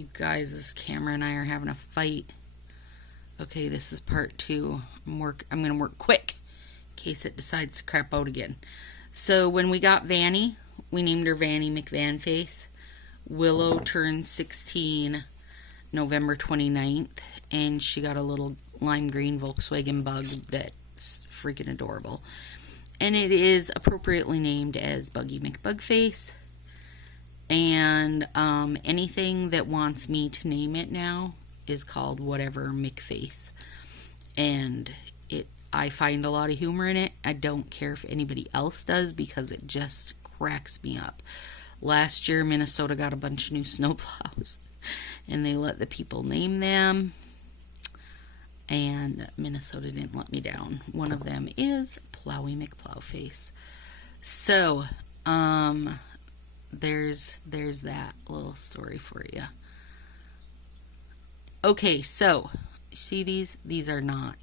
You guys, this camera and I are having a fight. Okay, this is part 2. I'm going to work quick in case it decides to crap out again. So when we got Vanny, we named her Vanny McVanface. Willow turned 16 November 29th, and she got a little lime green Volkswagen Bug that's freaking adorable. And it is appropriately named as Buggy McBugface. And anything that wants me to name it now is called whatever McFace. And I find a lot of humor in it. I don't care if anybody else does because it just cracks me up. Last year, Minnesota got a bunch of new snowplows, and they let the people name them, and Minnesota didn't let me down. One of them is Plowy McPlowface. So, there's that little story for you. Okay, so, see these? These are not,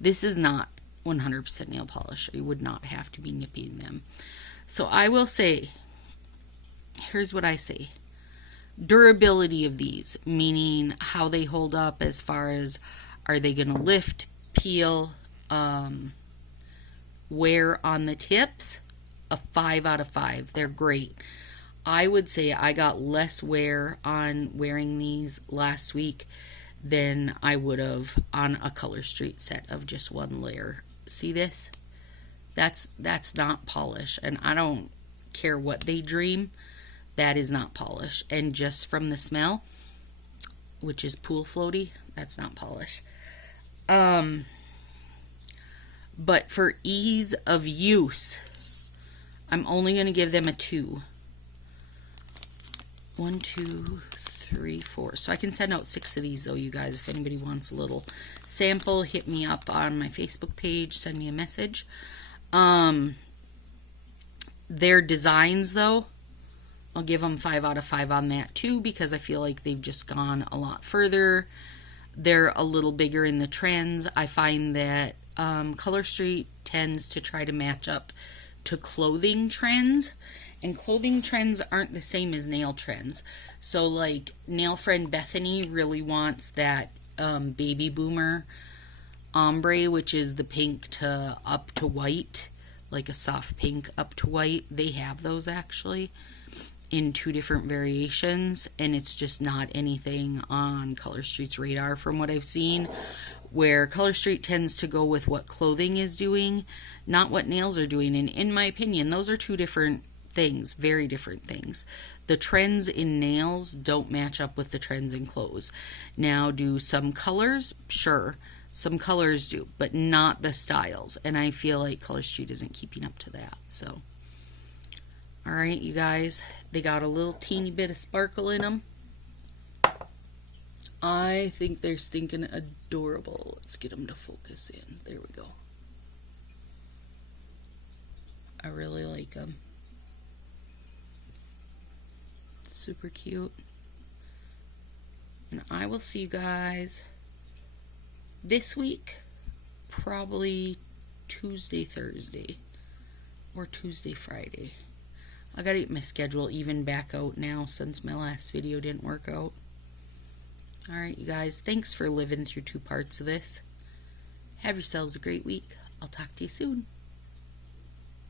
this is not 100% nail polish. You would not have to be nipping them. So I will say, here's what I say. Durability of these, meaning how they hold up as far as are they going to lift, peel, wear on the tips, a 5 out of 5. They're great. I would say I got less wear on wearing these last week than I would have on a Color Street set of just one layer. See this? That's not polish, and I don't care what they dream. That is not polish. And just from the smell, which is pool floaty, that's not polish. But for ease of use, I'm only going to give them a 2. 1, 2, 3, 4. So I can send out 6 of these though, you guys. If anybody wants a little sample, hit me up on my Facebook page, send me a message. Their designs though, I'll give them 5 out of 5 on that too, because I feel like they've just gone a lot further. They're a little bigger in the trends. I find that Color Street tends to try to match up to clothing trends, and clothing trends aren't the same as nail trends. So like nail friend Bethany really wants that baby boomer ombre, which is the pink to up to white, like a soft pink up to white. They have those actually in 2 different variations, and it's just not anything on Color Street's radar from what I've seen, where Color Street tends to go with what clothing is doing, not what nails are doing. And in my opinion, those are 2 different things, very different things. The trends in nails don't match up with the trends in clothes. Now, do some colors? Sure, some colors do, but not the styles, and I feel like Color Street isn't keeping up to that. So alright, you guys, they got a little teeny bit of sparkle in them. I think they're stinking adorable. Let's get them to focus in. There we go. I really like them. Super cute. And I will see you guys this week, probably Tuesday, Thursday, or Tuesday, Friday. I gotta get my schedule even back out now since my last video didn't work out. Alright, you guys, thanks for living through 2 parts of this. Have yourselves a great week. I'll talk to you soon.